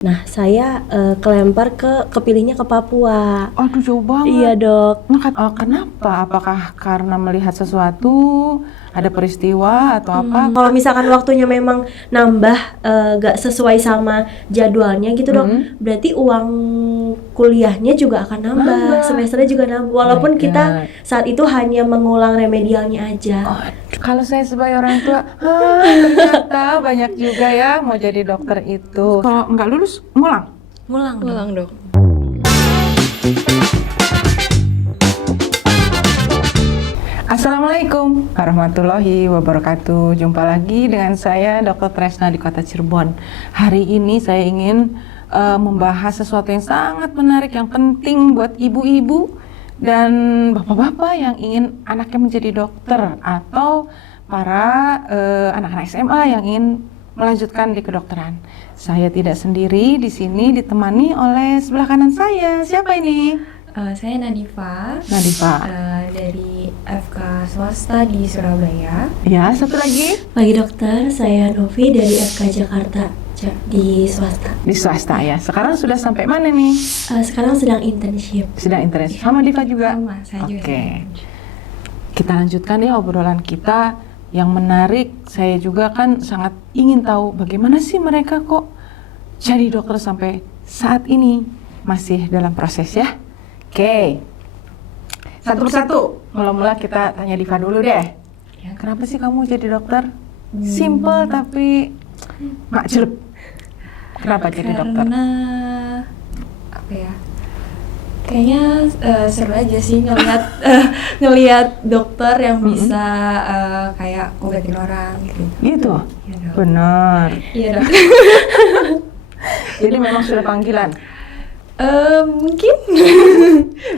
Nah, saya kelempar kepilihnya ke Papua. Aduh, jauh banget. Iya, Dok. Kenapa? Apakah karena melihat sesuatu, ada peristiwa atau apa? Kalau misalkan waktunya memang nambah gak sesuai sama jadwalnya gitu, Dok, berarti uang kuliahnya juga akan nambah. Semesternya juga nambah. Walaupun kita saat itu hanya mengulang remedialnya aja. Kalau saya sebagai orang tua, ternyata banyak juga ya mau jadi dokter itu. Kalau nggak lulus, ngulang. Ngulang, Dok. Assalamualaikum warahmatullahi wabarakatuh. Jumpa lagi dengan saya Dr. Tresna di Kota Cirebon. Hari ini saya ingin membahas sesuatu yang sangat menarik, yang penting buat ibu-ibu dan bapak-bapak yang ingin anaknya menjadi dokter atau para anak-anak SMA yang ingin melanjutkan di kedokteran. Saya tidak sendiri di sini, ditemani oleh sebelah kanan saya. Siapa ini? Saya Nadifa. Nadifa. Dari FK swasta di Surabaya. Ya, satu lagi. Pagi dokter, saya Novi dari FK Jakarta di swasta. Di swasta ya. Sekarang sudah sampai mana nih? Sekarang sedang internship. Sedang internship. Sama Diva juga? Sama, saya juga. Oke. Kita lanjutkan ya obrolan kita yang menarik. Saya juga kan sangat ingin tahu bagaimana sih mereka kok jadi dokter sampai saat ini. Masih dalam proses ya. Oke. Satu persatu. Mula-mula kita tanya Diva dulu deh. Ya. Kenapa sih kamu jadi dokter? Simple tapi makjleb. Kenapa jadi dokter? Karena apa ya? Kayaknya seru aja sih ngelihat dokter yang bisa kayak ngobatin orang gitu. Gitu. Iya, Dok. Benar. Iya, Dok. Jadi memang sudah panggilan. Mungkin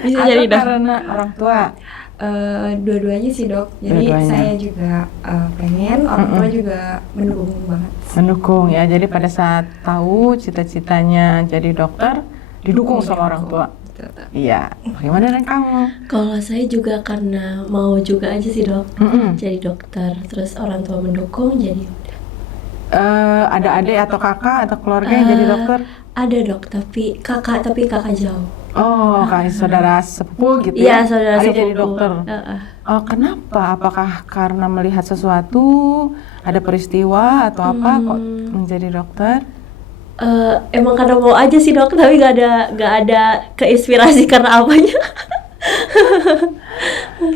bisa Atau jadi, Dok. karena orang tua. Dua-duanya sih, Dok. Jadi Dua-duanya. saya juga pengen, orang tua juga mendukung banget. Mendukung ya. Jadi pada saat tahu cita-citanya jadi dokter, didukung sama orang tua. Betul. Iya. Bagaimana dengan kamu? Kalau saya juga karena mau juga aja sih, Dok. Mm-mm. Jadi dokter, terus orang tua mendukung, jadi udah. Ada adik atau kakak atau keluarga yang jadi dokter? Ada, Dok, tapi kakak jauh. Oh, kayak saudara sepupu gitu Iya, ya? saudara Adik sepupu. jadi dokter. Oh, kenapa? Apakah karena melihat sesuatu, ada peristiwa atau apa kok menjadi dokter? Emang karena mau aja sih, Dok, tapi gak ada keinspirasi karena apanya.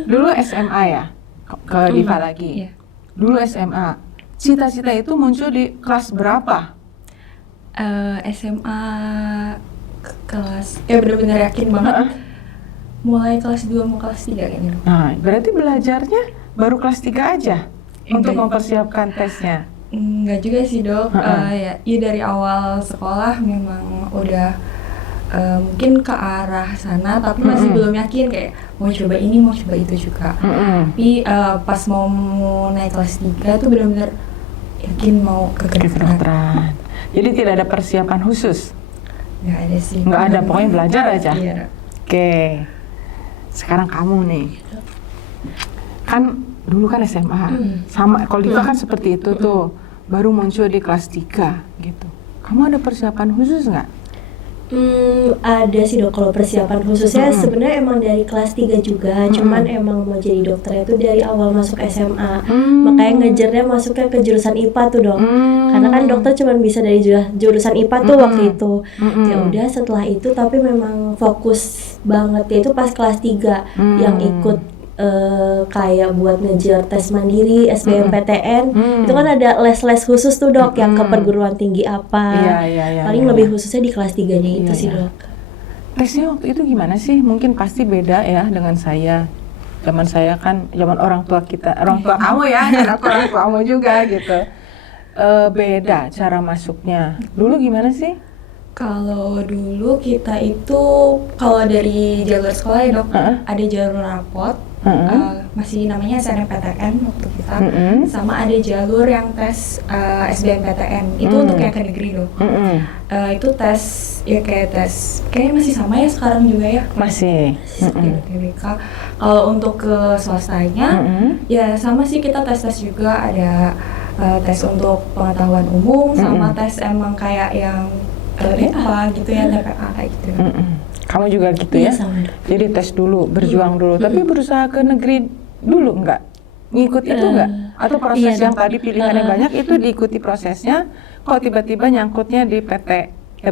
Dulu SMA ya? Ke Diva lagi? Iya. Dulu SMA. Cita-cita itu muncul di kelas berapa? SMA kelas, bener-bener yakin banget. Mulai kelas 2 mau kelas 3 kayaknya. Nah, berarti belajarnya baru kelas 3 aja untuk Enggak. mempersiapkan tesnya. Enggak juga sih, Dok. Ya dari awal sekolah memang udah mungkin ke arah sana, tapi masih belum yakin kayak mau coba ini, mau coba itu juga. Tapi pas mau naik kelas 3 tuh benar-benar yakin mau ke kedokteran. Kedokteran. Jadi tidak ada persiapan khusus? Nggak ada sih. Nggak ada, pokoknya belajar aja? Iya, Dok. Oke. Sekarang kamu nih. Kan dulu kan SMA. Sama, kalau Diva kan seperti itu tuh. Baru muncul di kelas 3 gitu. Kamu ada persiapan khusus nggak? Ada sih, Dok, kalau persiapan khususnya sebenarnya emang dari kelas 3 juga, cuman emang mau jadi dokter itu dari awal masuk SMA. Makanya ngejarnya masuknya ke jurusan IPA tuh, Dok. Karena kan dokter cuman bisa dari jurusan IPA tuh waktu itu. Ya udah setelah itu tapi memang fokus banget itu pas kelas 3 yang ikut kayak buat ngejar tes mandiri, SBMPTN. Itu kan ada les-les khusus tuh, Dok, yang ke perguruan tinggi apa. Iya. Paling lebih khususnya di kelas 3-nya itu sih, Dok. Tesnya waktu itu gimana sih? Mungkin pasti beda ya dengan saya. Zaman saya kan, zaman orang tua kita, orang tua kamu ya, dan aku orang tua kamu juga gitu. Beda cara masuknya. Dulu gimana sih? Kalau dulu kita itu kalau dari jalur sekolah ya, Dok, ada jalur rapot. Masih namanya SNMPTN waktu kita, sama ada jalur yang tes SBMPTN itu untuk yang ke negeri, Dok. Itu tes ya kayak tes kayaknya masih sama ya sekarang juga ya, Masih. di UTBK. Kalau untuk ke swastanya ya sama sih, kita tes juga ada tes untuk pengetahuan umum sama tes emang kayak yang IPA gitu ya, TPA kayak gitu. Kamu juga gitu Iya, ya? sama, Dok. Jadi tes dulu, berjuang dulu, tapi berusaha ke negeri dulu enggak? Ngikut itu enggak? Atau proses iya, yang Dok. tadi pilihannya banyak itu diikuti prosesnya, kok tiba-tiba nyangkutnya di PT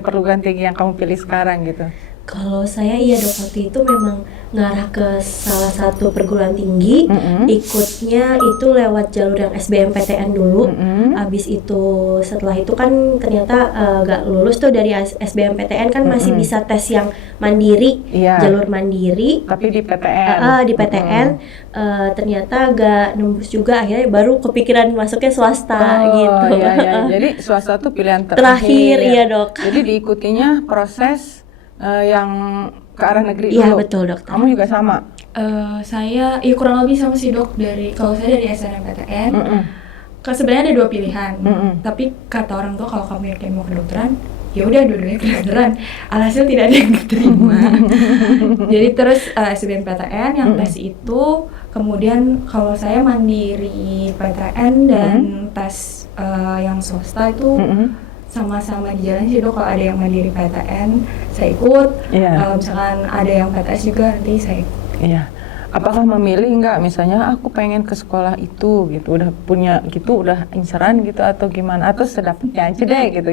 perguruan tinggi yang kamu pilih sekarang gitu? Kalau saya iya dok, waktu itu memang ngarah ke salah satu perguruan tinggi, ikutnya itu lewat jalur yang SBMPTN dulu. Abis itu setelah itu kan ternyata gak lulus tuh dari SBMPTN kan masih bisa tes yang mandiri, Iya. jalur mandiri. Tapi di PTN? Di PTN ternyata gak nembus juga, akhirnya baru kepikiran masuknya swasta gitu. Iya. Jadi swasta tuh pilihan Terakhir, iya, Dok. Jadi diikutinya proses yang ke arah negeri Iya, dulu. betul, Dok. Kamu juga sama? Saya ya kurang lebih sama sih dok, kalau saya dari SNMPTN. Sebenarnya ada 2 pilihan, tapi kata orang tua kalau kamu yakin mau kedokteran, ya udah dua-duanya kedokteran. Alhasil tidak ada yang diterima. Jadi terus SBMPTN yang tes itu, kemudian kalau saya mandiri PTN dan tes yang swasta itu sama-sama di jalan sih dok. Kalau ada yang mandiri PTN saya ikut, misalkan ada yang PTS juga nanti saya ikut. Iya. Apakah memilih nggak, misalnya aku pengen ke sekolah itu gitu, udah punya gitu, udah inceran gitu atau gimana, atau sedapatnya aja deh gitu.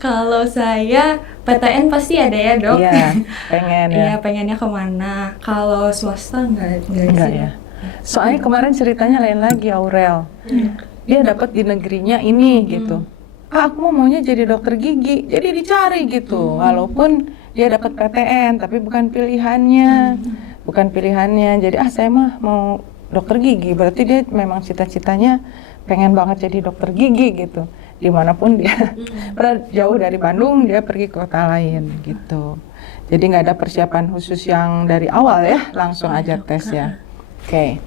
Kalau saya PTN pasti ada ya dok. Iya, pengen ya. Iya, pengennya kemana. Kalau swasta enggak sih. Ya. Soalnya kemarin ceritanya lain lagi, Aurel. Dia dapat di negerinya ini gitu. Aku maunya jadi dokter gigi, jadi dicari gitu. Walaupun dia dapat PTN, tapi bukan pilihannya. Jadi saya mah mau dokter gigi. Berarti dia memang cita-citanya pengen banget jadi dokter gigi gitu. Dimanapun dia, jauh dari Bandung dia pergi ke kota lain gitu. Jadi nggak ada persiapan khusus yang dari awal ya, langsung aja tes ya. Oke,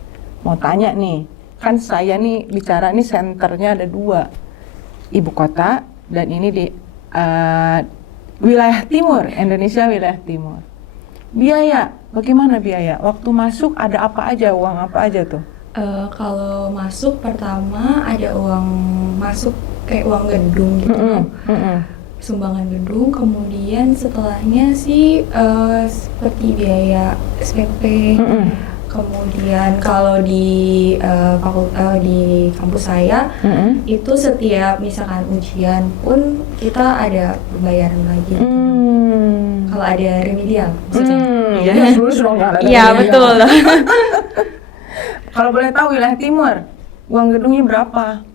mau tanya nih, kan saya nih bicara nih senternya ada 2. Ibu kota dan ini di wilayah timur, Indonesia wilayah timur. Biaya, bagaimana biaya? Waktu masuk ada apa aja, uang apa aja tuh? Kalau masuk pertama ada uang masuk kayak uang gedung gitu, sumbangan gedung. Kemudian setelahnya sih seperti biaya SPP. Kemudian kalau di kampus saya itu setiap misalkan ujian pun kita ada pembayaran lagi. Kalau ada remedial maksudnya. Iya, betul. Kalau boleh tahu wilayah timur, uang gedungnya berapa?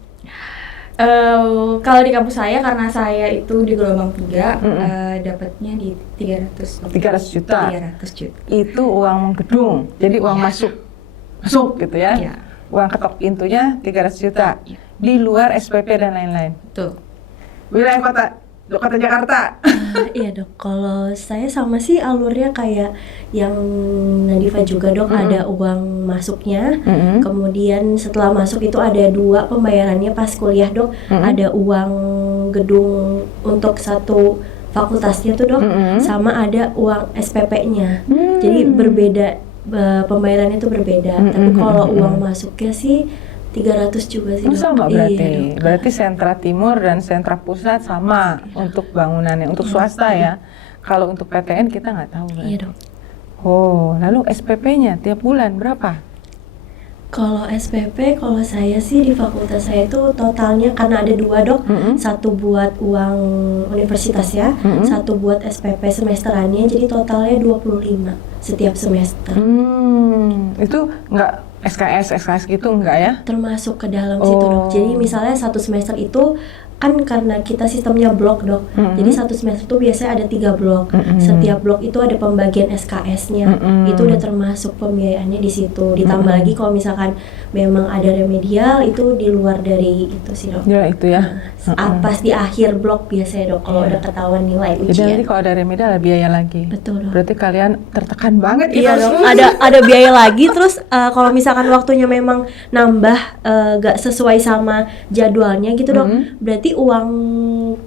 Kalau di kampus saya, karena saya itu di gelombang 3, dapatnya di 300 juta. 300 juta. Itu uang gedung, jadi uang masuk gitu ya. Iya. Uang ketok pintunya 300 juta. Di luar SPP dan lain-lain. Tuh. Wilayah kota Jakarta. Iya dok, kalau saya sama sih alurnya kayak yang Nadifa juga dok, ada uang masuknya, kemudian setelah masuk itu ada 2 pembayarannya pas kuliah dok, ada uang gedung untuk satu fakultasnya tuh dok, sama ada uang SPP-nya, jadi berbeda, pembayarannya tuh berbeda, tapi kalau uang masuknya sih 300 juga sih dok. Sama berarti. Iya, dok. Berarti sentra timur dan sentra pusat sama untuk bangunannya, untuk swasta ya. Kalau untuk PTN kita nggak tahu berarti. Iya dok. Oh, lalu SPP-nya tiap bulan berapa? Kalau SPP, kalau saya sih di fakultas saya itu totalnya karena ada 2 dok, satu buat uang universitas ya, satu buat SPP semesterannya, jadi totalnya 25 setiap semester. Itu nggak SKS gitu enggak ya? Termasuk ke dalam situ dok. Jadi misalnya satu semester itu kan karena kita sistemnya blok dok, jadi satu semester itu biasanya ada 3 blok. Setiap blok itu ada pembagian SKS-nya, itu udah termasuk pembiayaannya di situ. Ditambah lagi kalau misalkan memang ada remedial itu di luar dari itu sih dok. Ya itu ya. Pas di akhir blok biasanya dok, kalau udah ketahuan nilai Jadi ujian. nanti kalau ada remedial ada biaya lagi. Betul dok. Berarti kalian tertekan banget Iya gitu. dok, ada biaya lagi. Terus kalau misalkan waktunya memang nambah gak sesuai sama jadwalnya gitu dok, berarti uang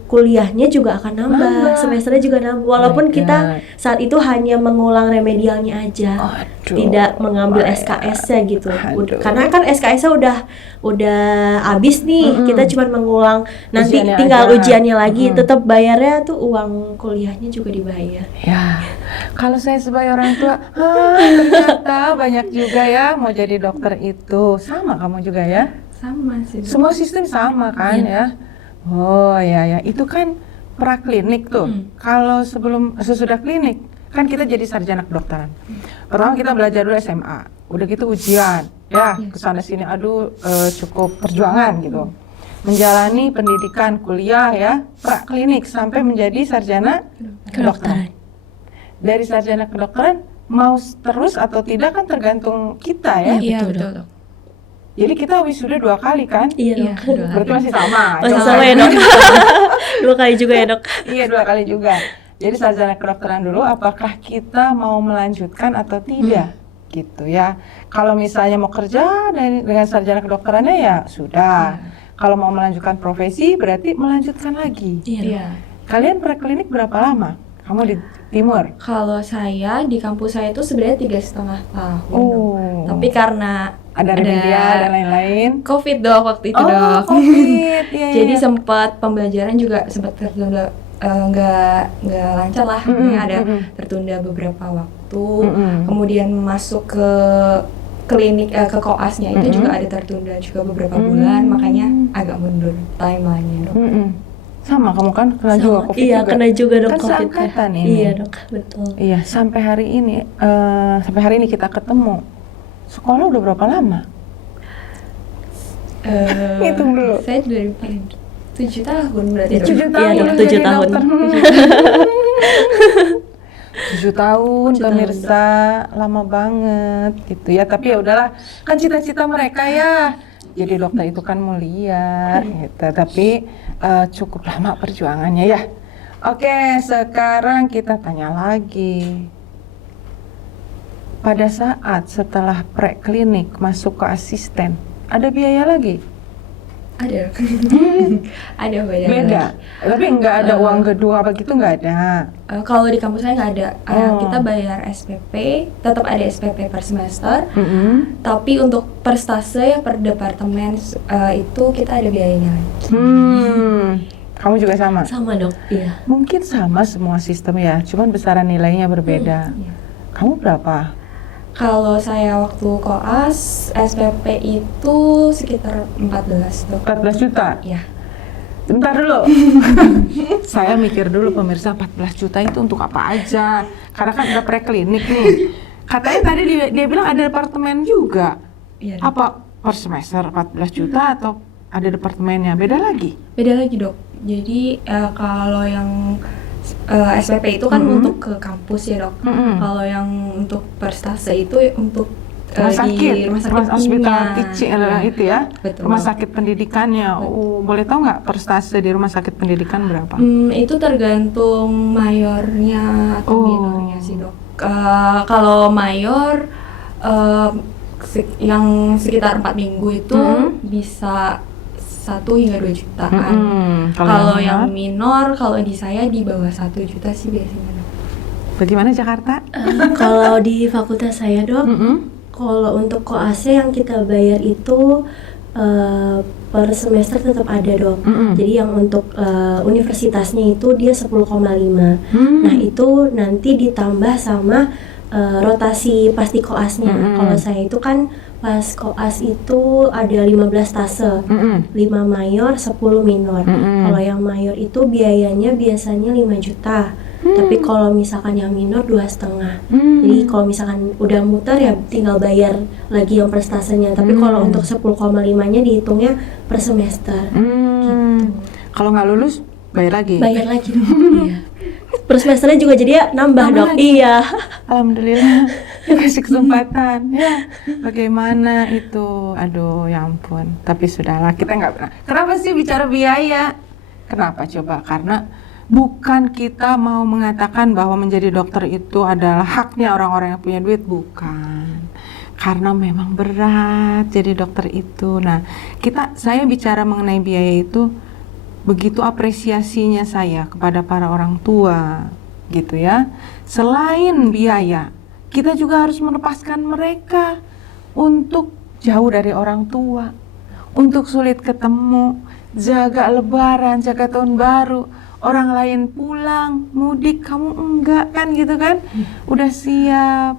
kuliahnya juga akan nambah, semesternya juga nambah. Walaupun kita saat itu hanya mengulang remedialnya aja, tidak mengambil SKS-nya gitu. Karena kan SKS-nya udah habis nih, kita cuma mengulang. Nanti Ujiannya tinggal aja. ujiannya lagi, tetap bayarnya tuh uang kuliahnya juga dibayar. Ya, kalau saya sebagai orang tua, ternyata banyak juga ya mau jadi dokter itu. Sama kamu juga ya? Sama sih. Semua sistem sama kan ya? Oh ya, itu kan praklinik tuh. Kalau sesudah klinik, kan kita jadi sarjana kedokteran. Pertama kita belajar dulu SMA, udah gitu ujian, ya kesana sini, cukup perjuangan gitu. Menjalani pendidikan kuliah ya, praklinik sampai menjadi sarjana kedokteran. Dari sarjana kedokteran mau terus atau tidak kan tergantung kita ya. Iya betul. Jadi kita wisuda 2 kali kan? Iya, Dok. Berarti masih sama. Masih sama ya, Dok. 2 kali juga ya, Dok. Iya, 2 kali juga. Jadi sarjana kedokteran dulu, apakah kita mau melanjutkan atau tidak? Gitu ya. Kalau misalnya mau kerja dengan sarjana kedokterannya ya sudah. Kalau mau melanjutkan profesi berarti melanjutkan lagi. Iya. Kalian praklinik berapa lama? Kamu di timur? Kalau saya di kampus saya itu sebenarnya 3,5 tahun. Oh. Tapi karena Ada remedial dan lain-lain. COVID dok waktu itu dok. COVID. Iya, Jadi iya. sempat pembelajaran juga sempat tertunda, nggak lancar lah. Ada tertunda beberapa waktu. Kemudian masuk ke klinik ke koasnya itu juga ada tertunda juga beberapa bulan. Makanya agak mundur timelinenya dok. Sama kamu kan kena juga COVID Iya, juga. kena juga Dok Kan COVID. seangkatan ini. Iya, Dok, betul. Iya, sampai hari ini kita ketemu. Sekolah udah berapa lama? Hitung dulu. Saya dari 7 tahun berarti dok. 7 tahun. Iya, Dok, jadi 7 tahun. dokter. 7 tahun, 7 pemirsa, lama banget gitu ya. Tapi ya udahlah, kan cita-cita mereka ya. Jadi dokter itu kan mulia gitu. Tapi cukup lama perjuangannya ya. Oke, sekarang kita tanya lagi. Pada saat setelah preklinik masuk ke asisten, ada biaya lagi? Ada. Ada Beda. Tapi nggak ada uang kedua apa gitu, nggak ada. Kalau di kampus saya nggak ada. Kita bayar SPP, tetap ada SPP per semester. Tapi untuk per stase ya per departemen itu kita ada biayanya lagi. Kamu juga sama? Sama, Dok. Iya. Mungkin sama semua sistem ya, cuman besaran nilainya berbeda. Iya. Kamu berapa? Kalau saya waktu koas SPP itu sekitar 14 dok. 14 juta? Iya. Bentar dulu. Saya mikir dulu pemirsa, 14 juta itu untuk apa aja? Karena kan udah preklinik nih. Katanya tadi dia bilang ada departemen juga. Iya, dok. Apa per semester 14 juta atau ada departemennya? Beda lagi? Beda lagi dok. Jadi kalau yang SPP itu kan untuk ke kampus ya dok. Kalau yang untuk per stase itu untuk rumah sakit, di rumah sakit hospital punya. teaching itu ya. Betul. Rumah sakit pendidikannya. Boleh tahu nggak per stase di rumah sakit pendidikan berapa? Itu tergantung mayornya atau minornya sih dok. Kalau mayor yang sekitar 4 minggu itu bisa 1 hingga 2 jutaan. Kalau yang minor, kalau di saya di bawah 1 juta sih biasanya dok. Bagaimana Jakarta? Kalau di fakultas saya, Dok, kalau untuk koasnya yang kita bayar itu per semester tetap ada, Dok. Jadi yang untuk universitasnya itu dia 10,5. Nah, itu nanti ditambah sama rotasi pasti koasnya. Kalau saya itu kan pas koas itu ada 15 tase, 5 mayor, 10 minor. Kalau yang mayor itu biayanya biasanya 5 juta. Tapi kalau misalkan yang minor 2,5. Jadi kalau misalkan udah muter ya tinggal bayar lagi yang prestasenya. Tapi kalau untuk 10,5-nya dihitungnya per semester. Gitu. Kalau nggak lulus bayar lagi? Bayar lagi dong. Iya. Per semesternya juga jadi ya nambah dong. Iya. Alhamdulillah dikasih kesempatan ya. Bagaimana itu? Aduh ya ampun. Tapi sudahlah, kita nggak pernah. Kenapa sih bicara biaya? Kenapa coba? Karena bukan kita mau mengatakan bahwa menjadi dokter itu adalah haknya orang-orang yang punya duit, bukan. Karena memang berat jadi dokter itu. Nah, saya bicara mengenai biaya itu begitu apresiasinya saya kepada para orang tua gitu ya. Selain biaya, kita juga harus melepaskan mereka untuk jauh dari orang tua, untuk sulit ketemu, jaga lebaran, jaga tahun baru. Orang lain pulang, mudik, kamu enggak kan gitu kan? Udah siap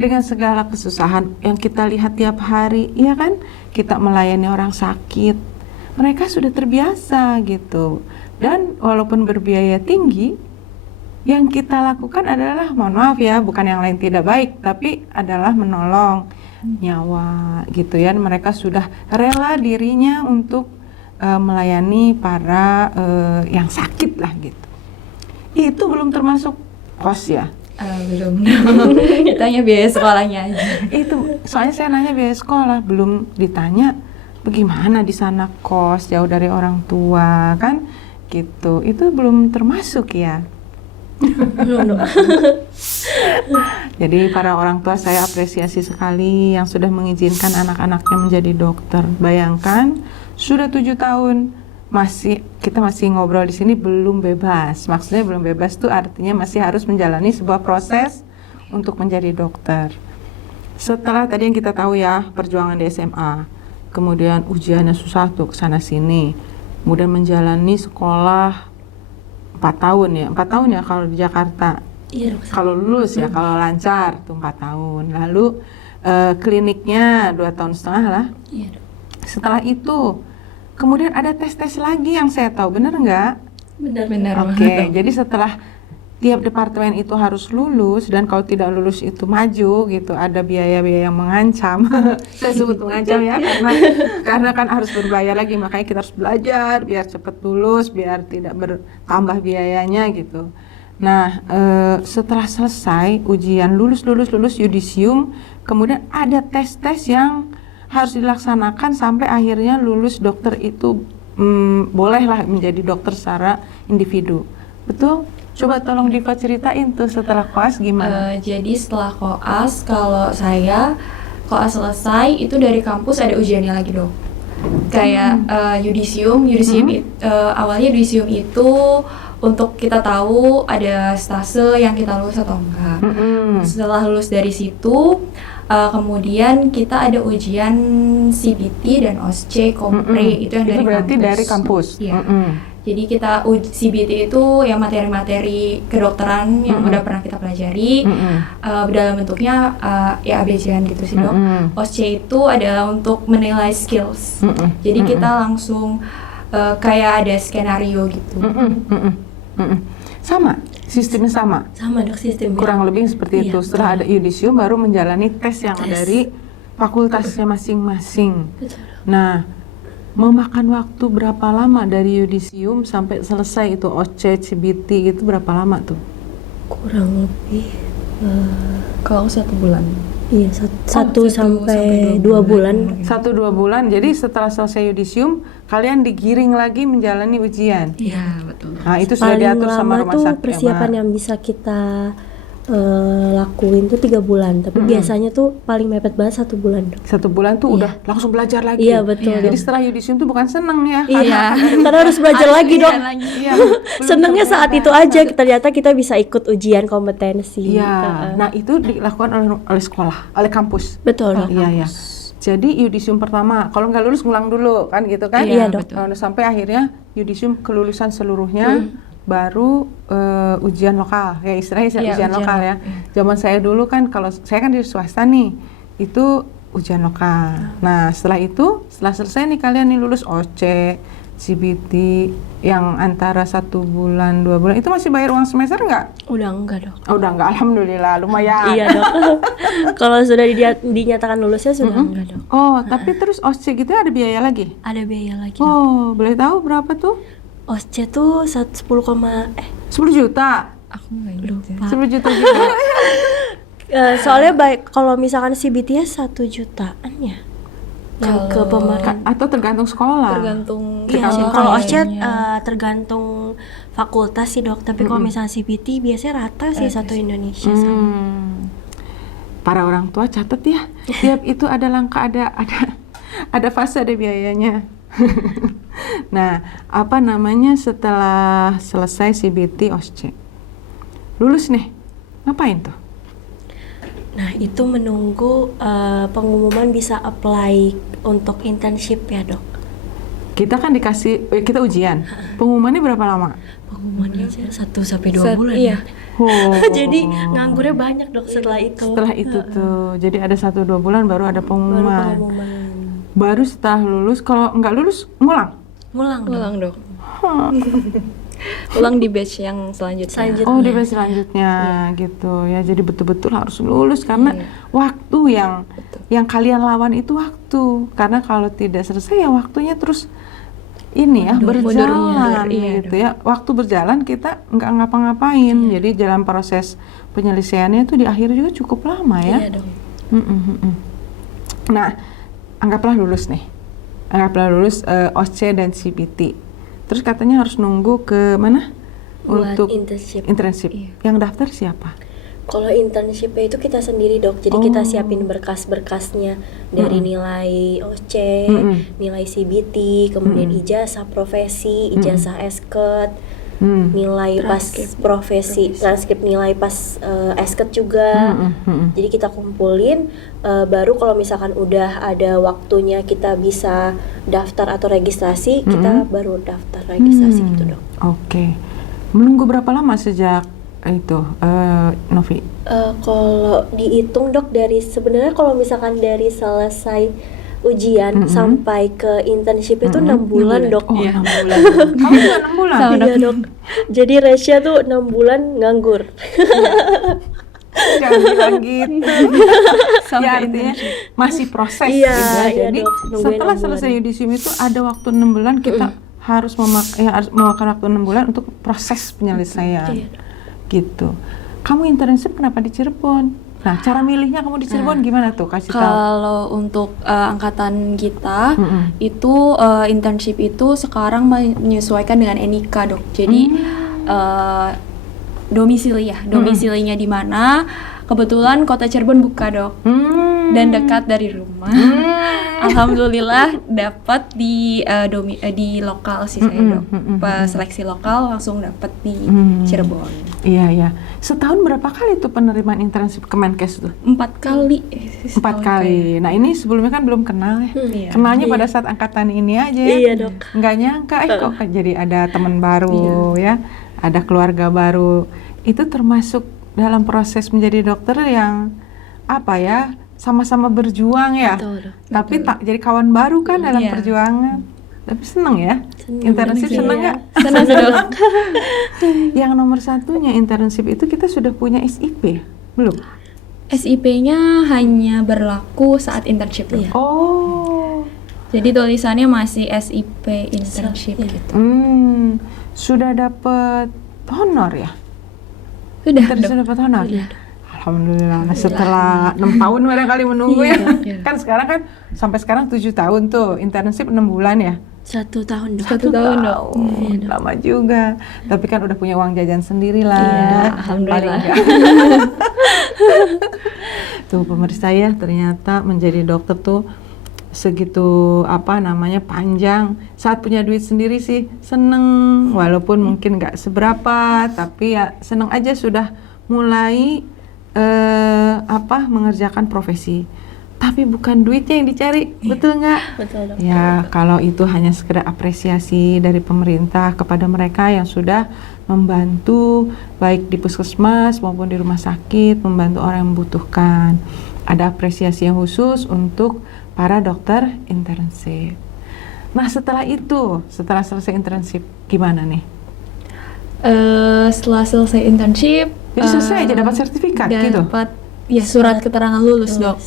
dengan segala kesusahan yang kita lihat tiap hari, iya kan? Kita melayani orang sakit, mereka sudah terbiasa gitu. Dan walaupun berbiaya tinggi, yang kita lakukan adalah, mohon maaf ya, bukan yang lain tidak baik, tapi adalah menolong nyawa gitu ya. Mereka sudah rela dirinya untuk melayani para yang sakit lah gitu. Itu belum termasuk kos ya? Belum. Ditanya biaya sekolahnya aja. Itu soalnya saya nanya biaya sekolah, belum ditanya bagaimana di sana kos jauh dari orang tua kan gitu. Itu belum termasuk ya. Jadi para orang tua saya apresiasi sekali yang sudah mengizinkan anak-anaknya menjadi dokter. Bayangkan sudah 7 tahun kita masih ngobrol di sini belum bebas. Maksudnya belum bebas itu artinya masih harus menjalani sebuah proses untuk menjadi dokter. Setelah tadi yang kita tahu ya, perjuangan di SMA, kemudian ujiannya susah tuh kesana sini, kemudian menjalani sekolah 4 tahun ya kalau di Jakarta. Iya, kalau lulus ya, kalau lancar tuh 4 tahun. Lalu kliniknya 2,5 tahun lah. Iya, Dok. Setelah itu kemudian ada tes-tes lagi yang saya tahu, benar nggak? Benar. Oke, jadi setelah tiap departemen itu harus lulus, dan kalau tidak lulus itu maju gitu, ada biaya-biaya yang mengancam. Saya sebut mengancam ya, karena kan harus berbayar lagi, makanya kita harus belajar biar cepat lulus, biar tidak bertambah biayanya gitu. Nah, setelah selesai ujian lulus yudisium, kemudian ada tes-tes yang harus dilaksanakan sampai akhirnya lulus dokter itu bolehlah menjadi dokter secara individu. Betul? Coba tolong Diva ceritain tuh setelah koas gimana? Jadi setelah koas, kalau saya koas selesai itu dari kampus ada ujiannya lagi dong. Kayak yudisium awalnya yudisium itu untuk kita tahu ada stase yang kita lulus atau enggak. Setelah lulus dari situ, kemudian kita ada ujian CBT dan OSCE Kompre. Itu yang itu dari berarti kampus. dari kampus. Iya. Jadi kita CBT itu yang materi-materi kedokteran yang udah pernah kita pelajari, dalam bentuknya ya ABCan gitu sih dok. OSCE itu adalah untuk menilai skills. Jadi kita langsung kayak ada skenario gitu. Sama, sistemnya sama. Sama dok, sistemnya. Kurang lebih seperti itu. Iya, Setelah ada yudisium baru menjalani tes yang Tes. dari fakultasnya masing-masing. Betul. Nah, memakan waktu berapa lama dari yudisium sampai selesai itu OSCE, CBT itu berapa lama tuh? Kurang lebih Kalau 1 bulan. iya satu sampai 2 bulan. 1-2 bulan. Jadi setelah selesai yudisium kalian digiring lagi menjalani ujian. Iya betul. Nah, itu sudah Paling diatur sama lama rumah tuh sakit. persiapan yang bisa kita lakuin tuh 3 bulan, tapi biasanya tuh paling mepet banget 1 bulan dok. 1 bulan tuh udah langsung belajar lagi. Iya, betul, Jadi dok. setelah yudisium tuh bukan seneng ya. Iya, karena harus belajar lagi dok. Iya. Senengnya saat itu aja, ternyata kita bisa ikut ujian kompetensi. Iya. Nah, itu dilakukan oleh sekolah, oleh kampus. Betul dok. Iya. Jadi yudisium pertama, kalau nggak lulus ngulang dulu kan gitu kan? Iya, dok. Nah, sampai akhirnya yudisium kelulusan seluruhnya, baru ujian lokal. Ya istilahnya ujian lokal ya. Zaman saya dulu kan, kalau saya kan di swasta nih, itu ujian lokal. Nah, setelah selesai nih kalian nih lulus OSCE, CBT yang antara 1 bulan 2 bulan, itu masih bayar uang semester nggak? Udah enggak dok. Oh, udah nggak, alhamdulillah lumayan. Iya dok. Kalau sudah dinyatakan lulusnya sudah enggak dok. Oh, tapi terus OSCE gitu ada biaya lagi? Ada biaya lagi dok. Oh, boleh tahu berapa tuh? OSCE tuh 10 juta. Aku nggak lupa. 10 juta juga. Soalnya baik kalau misalkan CBT-nya 1 jutaan ya. Yang ke pemerintah. Atau tergantung sekolah. tergantung. Iya, Tergantung kalau sekolah. OSCE tergantung fakultas sih dok. Tapi kalau misalnya CBT biasanya rata sih satu Indonesia sama. Para orang tua catat ya. Tiap itu ada langkah, ada fase, ada biayanya. Nah, apa namanya setelah selesai CBT OSCE, lulus nih, ngapain tuh? Nah, itu menunggu pengumuman bisa apply untuk internship ya, Dok. Kita kan kita ujian. Pengumumannya berapa lama? Pengumumannya 1 sampai 2 bulan. Iya. Oh. Jadi nganggurnya banyak, Dok, setelah itu. Setelah itu tuh, jadi ada 1-2 bulan baru ada Baru pengumuman. pengumuman. Baru setelah lulus, kalau nggak lulus, ngulang? Ngulang, Dok. Ulang dong. Ulang di batch yang selanjutnya. Oh, di batch selanjutnya gitu ya. Jadi betul-betul harus lulus karena waktu yang kalian lawan itu waktu. Karena kalau tidak selesai ya waktunya terus ini ya berjalan gitu ya. Waktu berjalan kita nggak ngapa-ngapain. Jadi dalam proses penyelesaiannya itu di akhir juga cukup lama ya. Iya, Dok. Nah, anggaplah lulus nih. Anggaplah lulus OSCE dan CBT. Terus katanya harus nunggu ke mana? Buat Untuk internship. Yang daftar siapa? Kalau internship itu kita sendiri, Dok. Jadi kita siapin berkas-berkasnya dari nilai OSCE, nilai CBT, kemudian ijazah profesi, ijazah esket, nilai pas profesi, transkrip nilai pas esket juga. Jadi kita kumpulin, baru kalau misalkan udah ada waktunya kita bisa daftar atau registrasi, kita baru daftar registrasi gitu, Dok. Oke. Menunggu berapa lama sejak itu, Novi? Kalau dihitung, Dok, dari sebenarnya kalau misalkan dari selesai ujian sampai ke internship itu 6 bulan, Dok. Oh, 6 bulan. Kamu juga 6 bulan? Iya, Dok. Jadi Resya tuh 6 bulan nganggur. Jangan bilang gitu. Ya, artinya masih proses Iya, gitu ya. iya, Jadi Dok. Nungguin setelah 6 selesai bulan. yudisium itu ada waktu 6 bulan kita harus memakan waktu 6 bulan untuk proses penyelesaian. Iya, Dok. Gitu. Kamu internship kenapa di Cirebon? Nah, cara milihnya kamu di Cirebon gimana tuh? Kasih tahu. Kalau untuk angkatan kita itu internship itu sekarang menyesuaikan dengan NIK, Dok. Jadi domisilinya di mana? Kebetulan Kota Cirebon buka, Dok. Dan dekat dari rumah. Alhamdulillah dapat di lokal sih saya, Dok. Pas seleksi lokal langsung dapat di Cirebon. Iya, iya. Setahun berapa kali tuh penerimaan internship Kemenkes tuh? 4 kali. 4 kali. Nah, ini sebelumnya kan belum kenal ya. Iya. Kenalnya pada saat angkatan ini aja ya. Iya, Dok. Nggak nyangka kok jadi ada teman baru ya. Ada keluarga baru. Itu termasuk dalam proses menjadi dokter yang apa ya? Sama-sama berjuang ya. Betul, Dok. Tapi tak jadi kawan baru kan dalam Iya. perjuangan. Tapi seneng ya. Seneng, Internship iya. seneng nggak? Senang, Dok. Yang nomor satunya internship itu kita sudah punya SIP belum? SIP-nya hanya berlaku saat internship, Dok. Iya. Oh, Jadi tulisannya masih SIP internship Iya. gitu. Sudah dapat honor ya? Sudah, Internship Dok. sudah dapat honor. Alhamdulillah. Setelah 6 tahun barangkali menunggu ya. Kan sekarang kan sampai sekarang 7 tahun tuh internship 6 bulan ya. 1 tahun, Dok. 1 tahun, Dok. Lama juga. Tapi kan udah punya uang jajan sendiri lah. Iya, alhamdulillah. Paling nggak. Tuh pemirsa ya, ternyata menjadi dokter tuh segitu panjang. Saat punya duit sendiri sih seneng, walaupun mungkin nggak seberapa, tapi ya seneng aja sudah mulai mengerjakan profesi. Tapi bukan duitnya yang dicari, betul nggak? Betul, Dok. Ya, kalau itu hanya sekedar apresiasi dari pemerintah kepada mereka yang sudah membantu baik di puskesmas maupun di rumah sakit, membantu orang yang membutuhkan. Ada apresiasi yang khusus untuk para dokter internship. Nah, setelah selesai internship, gimana nih? Setelah selesai internship, Jadi selesai aja dapat sertifikat gitu? dapat ya surat keterangan lulus, Dok.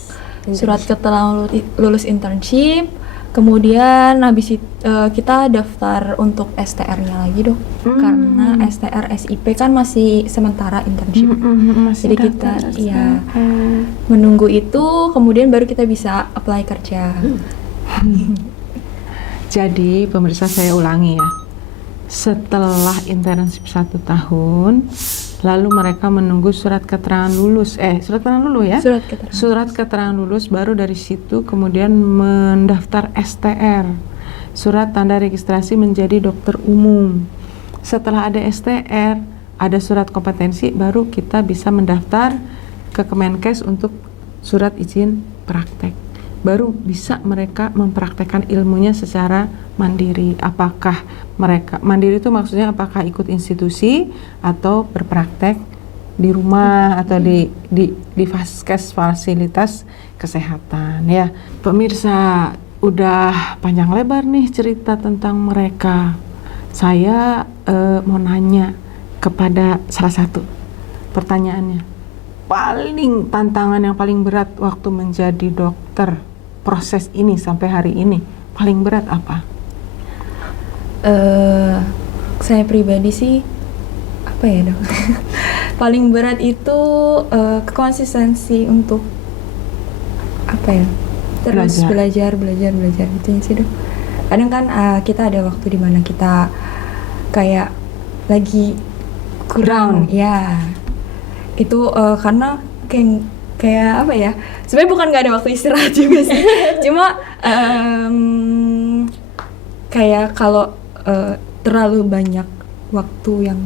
Surat keterangan lulus internship. Kemudian habis itu kita daftar untuk STR-nya lagi, Dok. Karena STR SIP kan masih sementara internship. Masih Jadi kita daftar ya STR. menunggu itu, kemudian baru kita bisa apply kerja. Jadi pemirsa, saya ulangi ya. Setelah internship 1 tahun, lalu mereka menunggu surat keterangan lulus. Surat keterangan lulus ya? Surat keterangan Keterangan lulus, baru dari situ kemudian mendaftar STR. surat tanda registrasi menjadi dokter umum. Setelah ada STR, ada surat kompetensi, baru kita bisa mendaftar ke Kemenkes untuk surat izin praktek. Baru bisa mereka mempraktekkan ilmunya secara mandiri. Apakah mereka mandiri itu maksudnya apakah ikut institusi atau berpraktek di rumah atau di vaskes, fasilitas kesehatan ya. Pemirsa, udah panjang lebar nih cerita tentang mereka. Saya mau nanya kepada salah satu pertanyaannya. Tantangan yang paling berat waktu menjadi dokter, proses ini sampai hari ini, paling berat apa? Saya pribadi sih, apa ya dok? Paling berat itu konsistensi untuk apa ya? Terus belajar gitu ya sih dok. Kadang kan kita ada waktu di mana kita kayak lagi kurang, ya. Itu karena kayak apa ya? Sebenarnya bukan nggak ada waktu istirahat juga sih. Cuma kayak kalau terlalu banyak waktu yang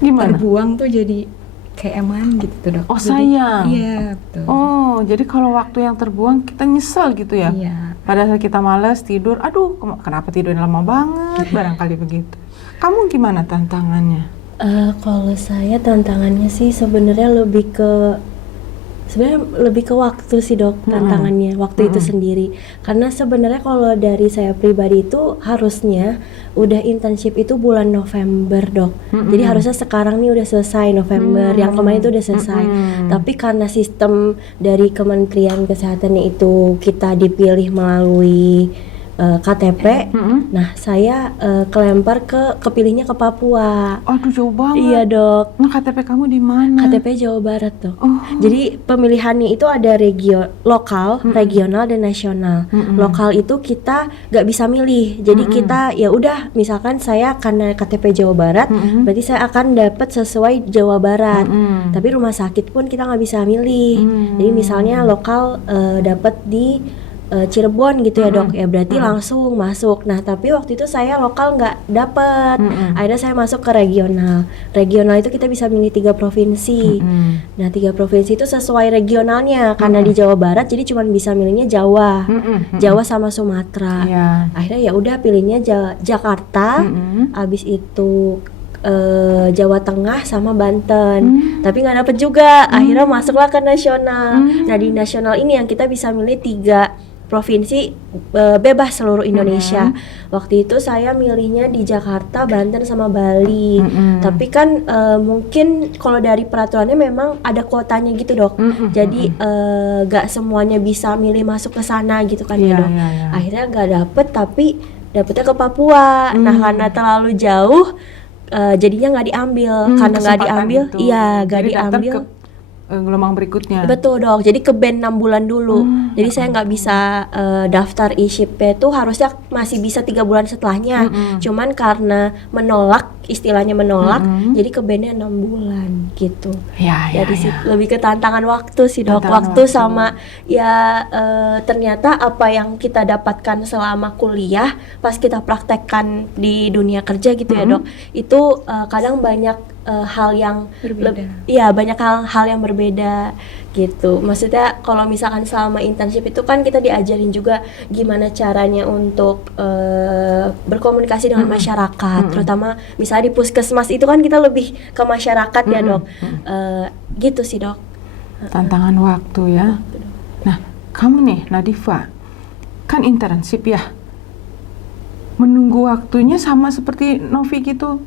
terbuang tuh jadi kayak eman gitu tuh dok. Oh sayang. Iya betul. Oh jadi kalau waktu yang terbuang kita nyesel gitu ya? Iya. Pada saat kita malas tidur, aduh kenapa tidurnya lama banget, barangkali begitu. Kamu gimana tantangannya? Kalau saya tantangannya sih sebenarnya lebih ke waktu sih dok, tantangannya waktu itu sendiri. Karena sebenarnya kalau dari saya pribadi itu harusnya udah internship itu bulan November dok. Jadi harusnya sekarang nih udah selesai November, yang kemarin itu udah selesai. Tapi karena sistem dari Kementerian Kesehatannya itu kita dipilih melalui KTP, nah saya kelempar kepilihnya ke Papua. Aduh jauh banget. Iya dok. Nah KTP kamu di mana? KTP Jawa Barat dok. Oh. Jadi pemilihannya itu ada lokal, regional dan nasional. Lokal itu kita nggak bisa milih. Jadi kita ya udah, misalkan saya karena KTP Jawa Barat, berarti saya akan dapat sesuai Jawa Barat. Tapi rumah sakit pun kita nggak bisa milih. Jadi misalnya lokal dapat di Cirebon gitu ya dok, ya berarti langsung masuk. Nah tapi waktu itu saya lokal nggak dapet, akhirnya saya masuk ke regional. Regional itu kita bisa milih 3 provinsi. Nah 3 provinsi itu sesuai regionalnya, karena di Jawa Barat jadi cuma bisa milihnya Jawa, Jawa sama Sumatera. Akhirnya ya udah pilihnya Jakarta, abis itu Jawa Tengah sama Banten, tapi nggak dapet juga. Akhirnya masuklah ke nasional. Nah di nasional ini yang kita bisa milih 3 provinsi bebas seluruh Indonesia. Waktu itu saya milihnya di Jakarta, Banten sama Bali. Tapi kan mungkin kalau dari peraturannya memang ada kuotanya gitu dok. Jadi gak semuanya bisa milih masuk ke sana gitu kan ya dok. Akhirnya gak dapet, tapi dapetnya ke Papua. Nah karena terlalu jauh, jadinya nggak diambil. Karena nggak diambil, itu. Iya nggak Jadi diambil. Gelombang berikutnya. Betul dok, jadi ke band 6 bulan dulu. Jadi saya nggak bisa daftar e-ship-nya itu harusnya masih bisa 3 bulan setelahnya. Cuman karena menolak, istilahnya menolak, jadi ke bandnya 6 bulan gitu. Jadi lebih ke tantangan waktu sih dok. Waktu sama ya ternyata apa yang kita dapatkan selama kuliah pas kita praktekkan di dunia kerja gitu ya dok. Itu kadang banyak hal yang banyak hal yang berbeda gitu. Maksudnya kalau misalkan selama internship itu kan kita diajarin juga gimana caranya untuk berkomunikasi dengan masyarakat, terutama misalnya di puskesmas itu kan kita lebih ke masyarakat ya dok. Gitu sih dok. Tantangan waktu ya. Nah kamu nih Nadifa kan internship ya, menunggu waktunya sama seperti Novi gitu,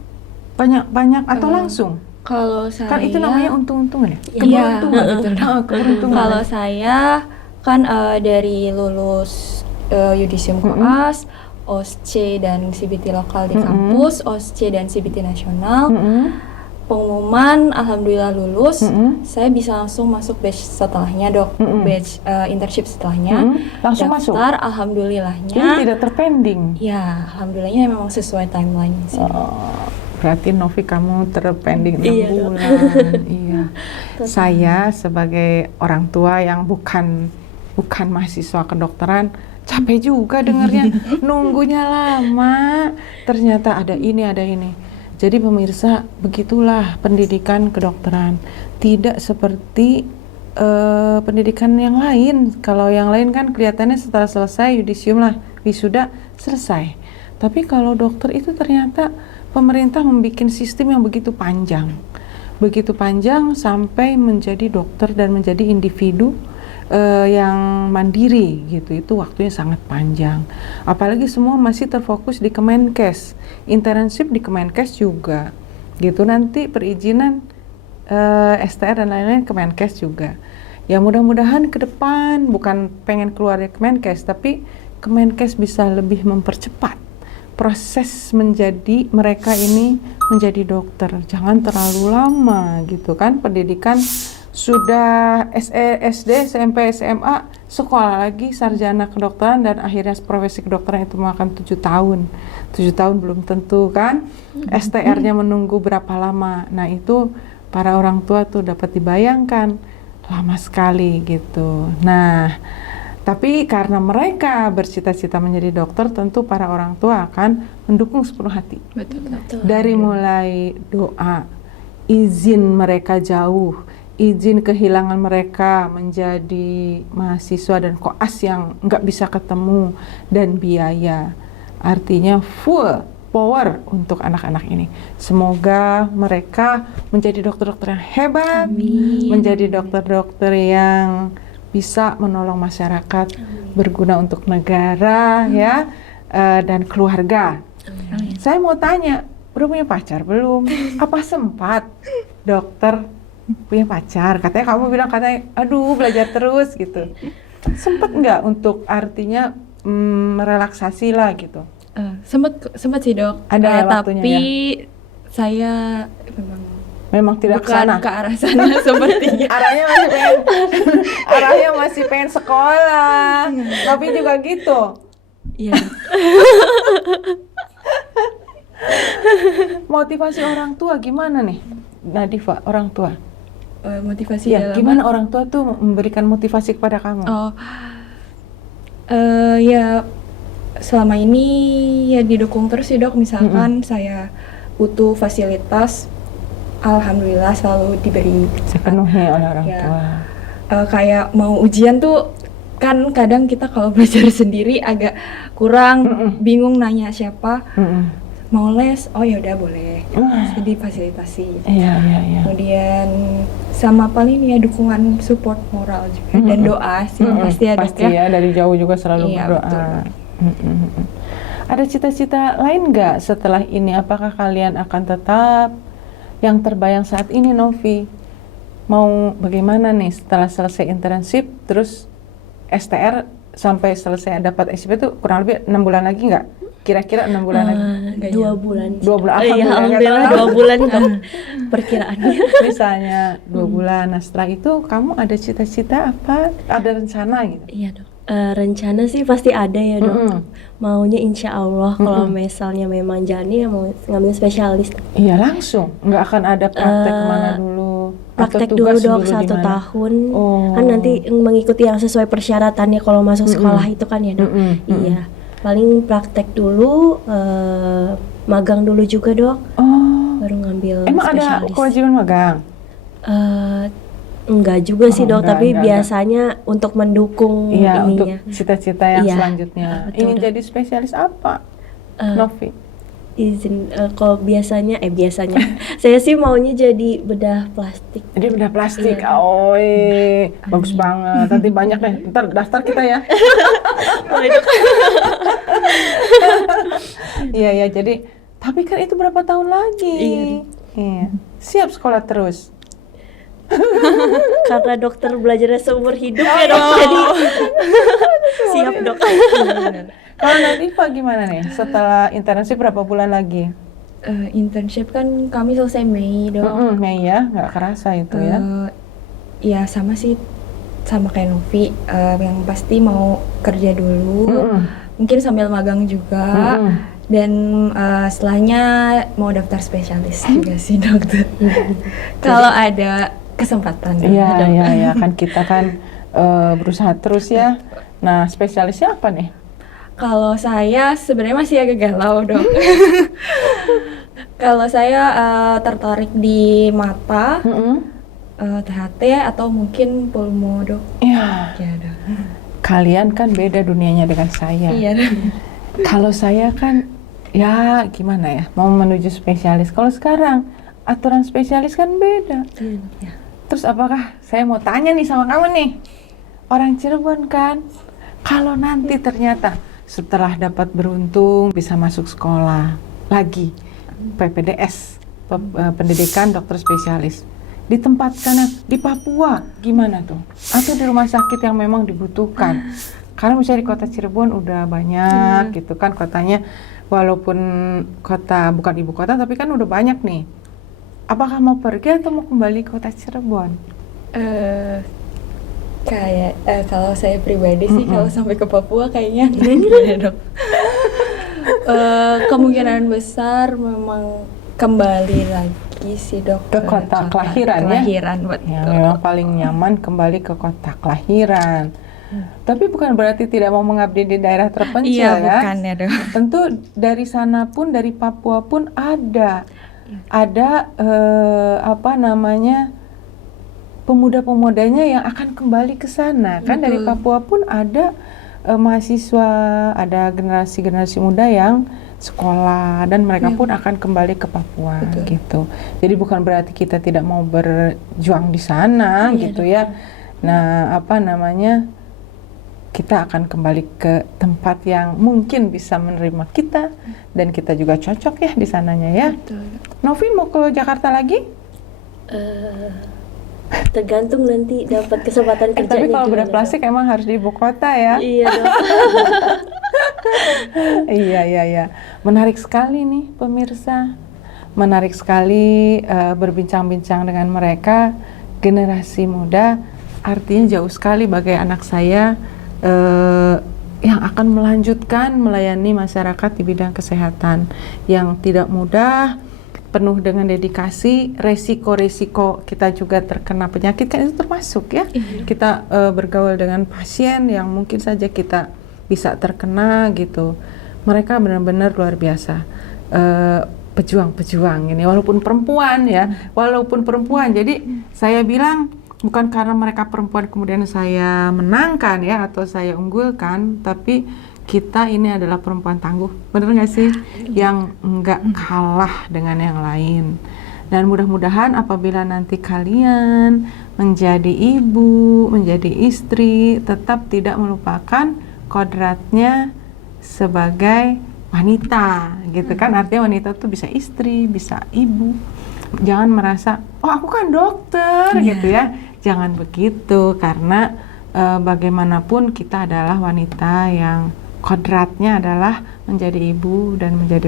banyak atau langsung? Kalau saya kan itu namanya untung-untungan ya? Keberuntungan betul. Keberuntungan. Kalau saya kan dari lulus Yudisium Koas, OSCE dan CBT lokal di kampus, OSCE dan CBT nasional. Pengumuman alhamdulillah lulus, saya bisa langsung masuk batch setelahnya dok, batch internship setelahnya. Langsung daftar, masuk? Alhamdulillahnya. Jadi tidak terpending? Ya, alhamdulillahnya memang sesuai timeline sih. Berarti Novi kamu terpending 6 bulan. Iya. Saya sebagai orang tua yang bukan mahasiswa kedokteran, capek juga dengarnya, nunggunya lama, ternyata ada ini, ada ini. Jadi pemirsa, begitulah pendidikan kedokteran, tidak seperti pendidikan yang lain. Kalau yang lain kan kelihatannya setelah selesai yudisium lah, wisuda, selesai. Tapi kalau dokter itu ternyata pemerintah membuat sistem yang begitu panjang sampai menjadi dokter dan menjadi individu yang mandiri gitu. Itu waktunya sangat panjang. Apalagi semua masih terfokus di Kemenkes, internship di Kemenkes juga gitu. Nanti perizinan STR dan lain-lain Kemenkes juga. Ya mudah-mudahan ke depan bukan pengen keluar dari Kemenkes, tapi Kemenkes bisa lebih mempercepat proses menjadi mereka ini menjadi dokter. Jangan terlalu lama gitu kan, pendidikan sudah SD, SMP, SMA, sekolah lagi sarjana kedokteran dan akhirnya profesi kedokteran itu makan 7 tahun. 7 tahun belum tentu kan, STR-nya menunggu berapa lama. Nah itu para orang tua tuh dapat dibayangkan lama sekali gitu. Nah, tapi karena mereka bercita-cita menjadi dokter, tentu para orang tua akan mendukung sepenuh hati. Betul. Dari mulai doa, izin mereka jauh, izin kehilangan mereka menjadi mahasiswa dan koas yang nggak bisa ketemu, dan biaya. Artinya full power untuk anak-anak ini. Semoga mereka menjadi dokter-dokter yang hebat, menjadi dokter-dokter yang bisa menolong masyarakat, berguna untuk negara, ya, dan keluarga. Saya mau tanya, udah punya pacar belum? Apa sempat dokter punya pacar? Katanya kamu bilang aduh belajar terus gitu. Sempat nggak untuk artinya relaksasi lah gitu? Sempat sih dok. Ada waktunya, tapi ya? Saya memang tidak bukan ke arah sana sepertinya. Arahnya masih pengen sekolah, tapi juga gitu. Iya. Motivasi orang tua gimana nih, Nadifa, orang tua? Motivasi Ya, gimana orang tua tuh memberikan motivasi kepada kamu? Ya selama ini ya didukung terus sih dok. Misalkan saya butuh fasilitas, alhamdulillah selalu diberi sepenuhnya oleh orang tua. Kayak mau ujian tuh kan kadang kita kalau belajar sendiri agak kurang, bingung nanya siapa. Mau les, oh ya udah boleh, jadi fasilitasi. Iya. Kemudian sama paling ya dukungan support moral juga dan doa sih pasti ya dok. Pasti ya, dari jauh juga selalu berdoa. Betul. Ada cita-cita lain nggak setelah ini? Apakah kalian akan tetap yang terbayang saat ini, Novi? Mau bagaimana nih setelah selesai internship, terus STR sampai selesai dapat SIP itu kurang lebih 6 bulan lagi nggak? Kira-kira 6 bulan lagi? 2 bulan. 2 bulan. Alhamdulillah 2 bulan dong perkiraannya. Misalnya 2 bulan. Nah setelah itu kamu ada cita-cita apa? Ada rencana gitu? Iya dok. Rencana sih pasti ada ya dok. Maunya insya Allah kalau misalnya memang jadi ya mau ngambil spesialis. Iya langsung, nggak akan ada praktek kemana dulu? Praktek dulu dok 1 tahun. Kan nanti mengikuti yang sesuai persyaratannya kalau masuk sekolah itu kan ya dok. Iya, paling praktek dulu, magang dulu juga dok. Baru ngambil Emang spesialis. ada kewajiban magang? Enggak juga sih dok, tapi enggak. Biasanya untuk mendukung ininya. Untuk cita-cita yang selanjutnya. Betul, Ingin dok. jadi spesialis apa, Novi? Izin kalau biasanya saya sih maunya jadi bedah plastik. Jadi bedah plastik, Iya. Bagus banget. Nanti banyak deh, ntar daftar kita ya. Iya, jadi tapi kan itu berapa tahun lagi? Iya. Siap sekolah terus. Karena dokter belajarnya seumur hidup ya dok, jadi siap dok. Kalau Nadifa gimana nih? Setelah internship berapa bulan lagi? Internship kan kami selesai Mei dok. Mei ya, nggak kerasa itu ya. Ya sama sih, sama kayak Novi, yang pasti mau kerja dulu, mungkin sambil magang juga, dan setelahnya mau daftar spesialis juga sih dokter. Kalau ada kesempatan. Iya, kan kita kan berusaha terus ya. Nah, spesialisnya apa nih? Kalau saya sebenarnya masih agak galau dok. Kalau saya tertarik di mata, THT atau mungkin pulmo dok. Ya, Ya dok. kalian kan beda dunianya dengan saya. Iya dok. Kalau saya kan, ya gimana ya, mau menuju spesialis. Kalau sekarang, aturan spesialis kan beda. Ya. Terus apakah, saya mau tanya nih sama kamu nih, orang Cirebon kan, kalau nanti ternyata setelah dapat beruntung bisa masuk sekolah lagi, PPDS, pendidikan dokter spesialis, ditempatkan di Papua, gimana tuh? Atau di rumah sakit yang memang dibutuhkan? Karena misalnya di kota Cirebon udah banyak gitu kan kotanya, walaupun kota bukan ibu kota tapi kan udah banyak nih. Apakah mau pergi atau mau kembali ke kota Cirebon? Kalau saya pribadi sih kalau sampai ke Papua kayaknya gimana dok? Kemungkinan besar memang kembali lagi sih dok Ke kota kelahiran ya? Kelahiran betul. Ya, memang paling nyaman kembali ke kota kelahiran. Tapi bukan berarti tidak mau mengabdi di daerah terpencil Iya ya. bukan ya dok. Tentu dari sana pun, dari Papua pun ada pemuda-pemudanya yang akan kembali ke sana. Kan dari Papua pun ada mahasiswa, ada generasi-generasi muda yang sekolah dan mereka pun akan kembali ke Papua gitu. Jadi bukan berarti kita tidak mau berjuang di sana gitu ya. Nah, kita akan kembali ke tempat yang mungkin bisa menerima kita dan kita juga cocok ya di sananya ya. Betul. Novi mau ke Jakarta lagi? Tergantung nanti dapat kesempatan kerjanya. Tapi kalau bedah gimana, plastik emang harus di ibu kota ya. Iya dok. Iya. Menarik sekali nih pemirsa. Menarik sekali berbincang-bincang dengan mereka, generasi muda. Artinya jauh sekali bagai anak saya yang akan melanjutkan melayani masyarakat di bidang kesehatan yang tidak mudah, penuh dengan dedikasi, resiko-resiko kita juga terkena penyakit kan itu termasuk ya. Kita bergaul dengan pasien yang mungkin saja kita bisa terkena gitu. Mereka benar-benar luar biasa. Pejuang-pejuang ini walaupun perempuan ya, jadi saya bilang bukan karena mereka perempuan kemudian saya menangkan ya atau saya unggulkan, tapi kita ini adalah perempuan tangguh, bener nggak sih? Yang nggak kalah dengan yang lain. Dan mudah-mudahan apabila nanti kalian menjadi ibu, menjadi istri, tetap tidak melupakan kodratnya sebagai wanita, gitu kan? Artinya wanita tuh bisa istri, bisa ibu. Jangan merasa, oh aku kan dokter, gitu ya. Jangan begitu, karena bagaimanapun kita adalah wanita yang kodratnya adalah menjadi ibu dan menjadi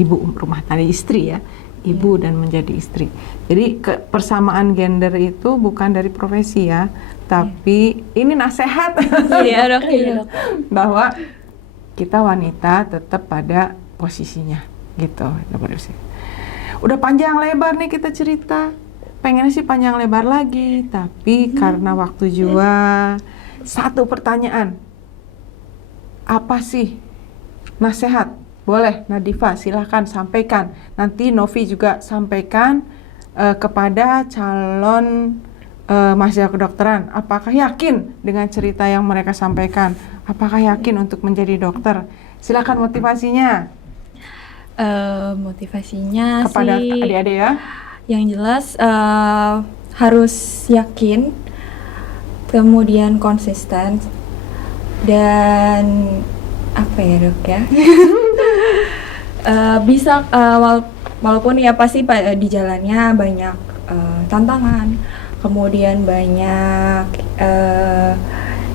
ibu rumah tangga, istri ya, ibu dan menjadi istri. Jadi persamaan gender itu bukan dari profesi ya, tapi ini nasihat Iya dok. bahwa kita wanita tetap pada posisinya, gitu. Udah panjang lebar nih kita cerita. Pengennya sih panjang lebar lagi, tapi karena waktu juga, satu pertanyaan, apa sih nasihat? Boleh Nadifa silahkan sampaikan, nanti Novi juga sampaikan kepada calon mahasiswa kedokteran. Apakah yakin dengan cerita yang mereka sampaikan? Apakah yakin untuk menjadi dokter? Silakan motivasinya. Motivasinya kepada sih adik-adik ya. yang jelas harus yakin, kemudian konsisten, dan apa ya dok ya bisa walaupun ya pasti di jalannya banyak tantangan, kemudian banyak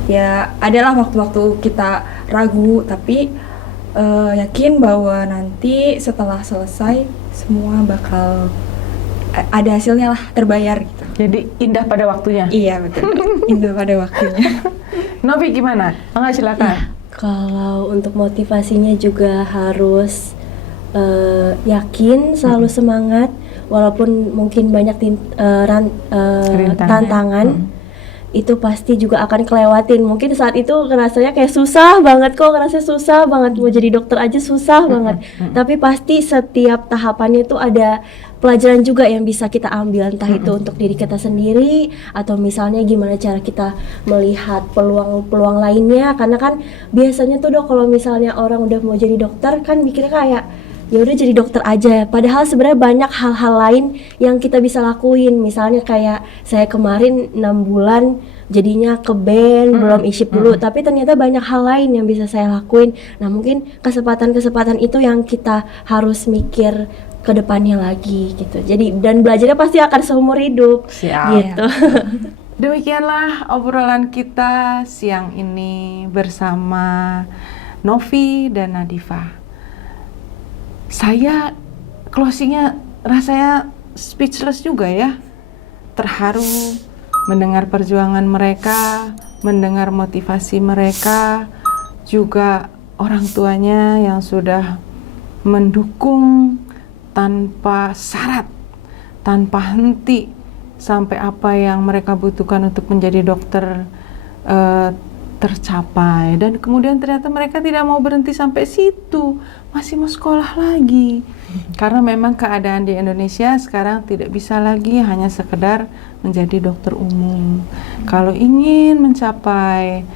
ya adalah waktu-waktu kita ragu, tapi yakin bahwa nanti setelah selesai semua bakal ada hasilnya lah, terbayar gitu. Jadi indah pada waktunya. Iya betul, indah pada waktunya. Novi gimana? Enggak, silakan. Kalau untuk motivasinya juga harus yakin, selalu semangat, walaupun mungkin banyak tantangan. itu pasti juga akan kelewatin. Mungkin saat itu rasanya kayak susah banget kok, ngerasa susah banget mau jadi dokter aja susah banget. Tapi pasti setiap tahapannya itu ada pelajaran juga yang bisa kita ambil, entah itu untuk diri kita sendiri atau misalnya gimana cara kita melihat peluang-peluang lainnya. Karena kan biasanya tuh Dok, kalau misalnya orang udah mau jadi dokter kan mikirnya kayak ya udah jadi dokter aja, padahal sebenarnya banyak hal-hal lain yang kita bisa lakuin. Misalnya kayak saya kemarin 6 bulan jadinya ke band, belum iship dulu, tapi ternyata banyak hal lain yang bisa saya lakuin. Nah mungkin kesempatan-kesempatan itu yang kita harus mikir ke depannya lagi gitu. Jadi dan belajarnya pasti akan seumur hidup. Siap. Gitu. Demikianlah obrolan kita siang ini bersama Novi dan Nadifa. Saya closingnya rasanya speechless juga ya, terharu mendengar perjuangan mereka, mendengar motivasi mereka, juga orang tuanya yang sudah mendukung tanpa syarat, tanpa henti, sampai apa yang mereka butuhkan untuk menjadi dokter tercapai. Dan kemudian ternyata mereka tidak mau berhenti sampai situ, masih mau sekolah lagi. Karena memang keadaan di Indonesia sekarang tidak bisa lagi hanya sekedar menjadi dokter umum. Kalau ingin mencapai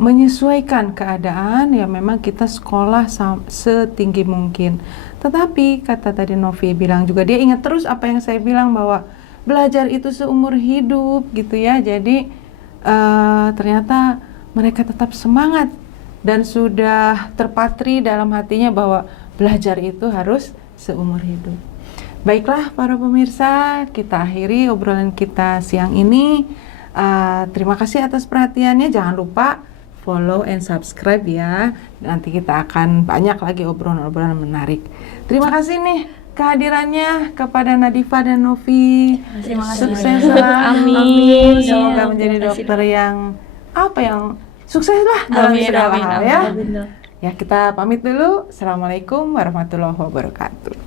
menyesuaikan keadaan, ya memang kita sekolah setinggi mungkin. Tetapi kata tadi Novi bilang juga, dia ingat terus apa yang saya bilang bahwa belajar itu seumur hidup gitu ya. Jadi ternyata mereka tetap semangat dan sudah terpatri dalam hatinya bahwa belajar itu harus seumur hidup. Baiklah para pemirsa, kita akhiri obrolan kita siang ini. Terima kasih atas perhatiannya. Jangan lupa follow and subscribe ya. Nanti kita akan banyak lagi obrolan-obrolan menarik. Terima kasih nih kehadirannya kepada Nadifa dan Novi. Terima kasih. Sukses selalu. Amin. Semoga menjadi dokter yang sukses lah dalam segala hal ya. Ya, kita pamit dulu. Assalamualaikum warahmatullahi wabarakatuh.